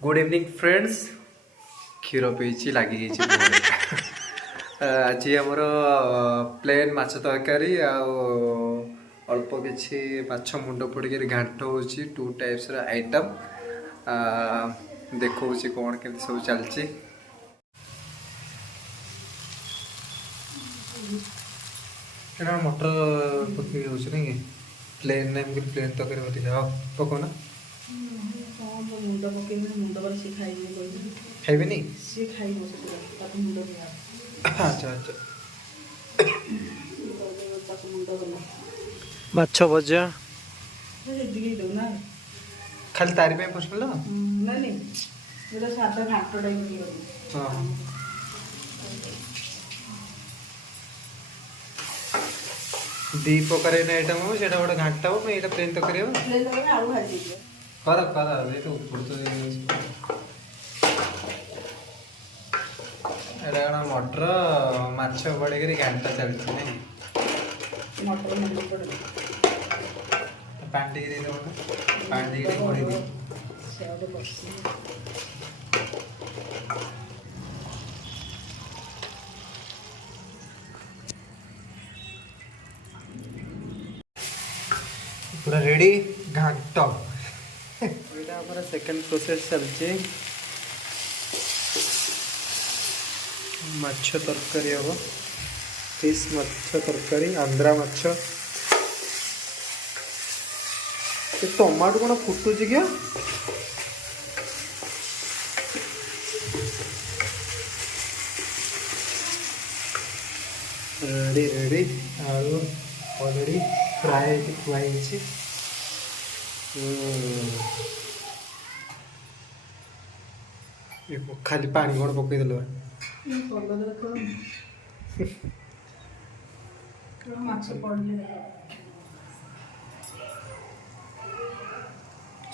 Good evening friends. क्षीर पीची लगी आज आमर प्लेन माछ तरकारी अल्प किसी माछ मुंड पड़ घाट हो 2 टाइप्स आइटम देखो कौन के सब चलती मटर पकई हो प्लेन प्लेन तरकारी पकौना मुंड पकड़ मुंड पर सी खाइबेनी सी खाइब मुंड अच्छा अच्छा मुंड बना माछ भजा दौना खाली तारी पे पसंद नहीं जो सादा घाट टाइप हाँ दी प्रकार आइटम हो से गोटे घाटा हो ये प्लेन तो कर आलू भाजी कर कर तो ऊपर तो यहाँ मटर माछ बड़े घाटा चलती नहीं मटर मुंड पड़ पानी दे दो पानी दे पड़ी दी से बस पूरा रेडी घाट यहाँ सेकंड प्रोसेस चलती माछ तरकारी हम फिश माछ तरकारी आंध्रा माछ टमाटो कौन फुटुची क्या रेडी रेडी आलू ऑलरेडी फ्राई खुआई खाली पानी कौन पकईदेल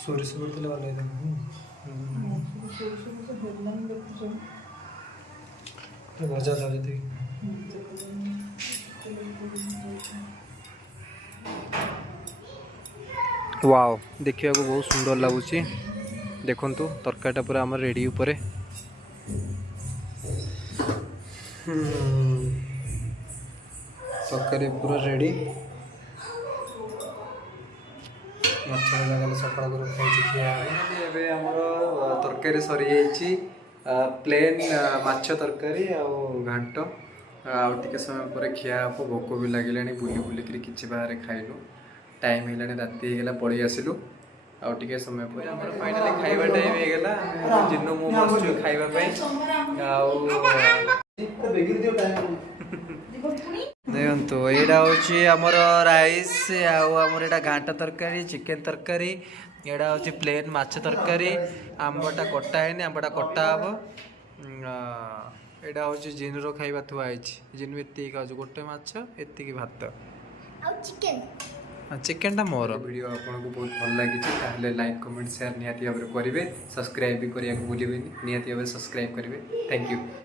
सोरिष पड़ते भल भजा था जी वाओ देखा बहुत सुंदर लगुच देखु तरकारीटा पूरा आम रेडी उपरे तरकारी पूरा रेडी माछ भजा सकाल खाई आमर तरकारी सरी जाइए प्लेन माछ तरकारी घाट आउे समय पर खिया हम भोक भी लगे बुली बुलिक कि बाहर खाइलु टाइम है राति होगा पलि आसलु आउे समय पर आम फाइनाली खाइबा टाइम होगा जिन मु बस खाइबापी देखो यहाँ हूँ आमर राइस आमर यहाँ घाटा तरकारी चिकेन तरकारी यहाँ हूँ प्लेन माछ तरकारी आंबटा कटा है आंबटा कटा हम यहाँ हूँ जिनर खाइबा थुआई जिन एति खाऊ गोटे माछ एति भात चिकेन टा मोर वीडियो आपको बहुत भल लगी लाइक कमेंट शेयर निहाती भाव में करेंगे सब्सक्राइब भी करने को भूलें निहाती भाव सब्सक्राइब करेंगे थैंक यू।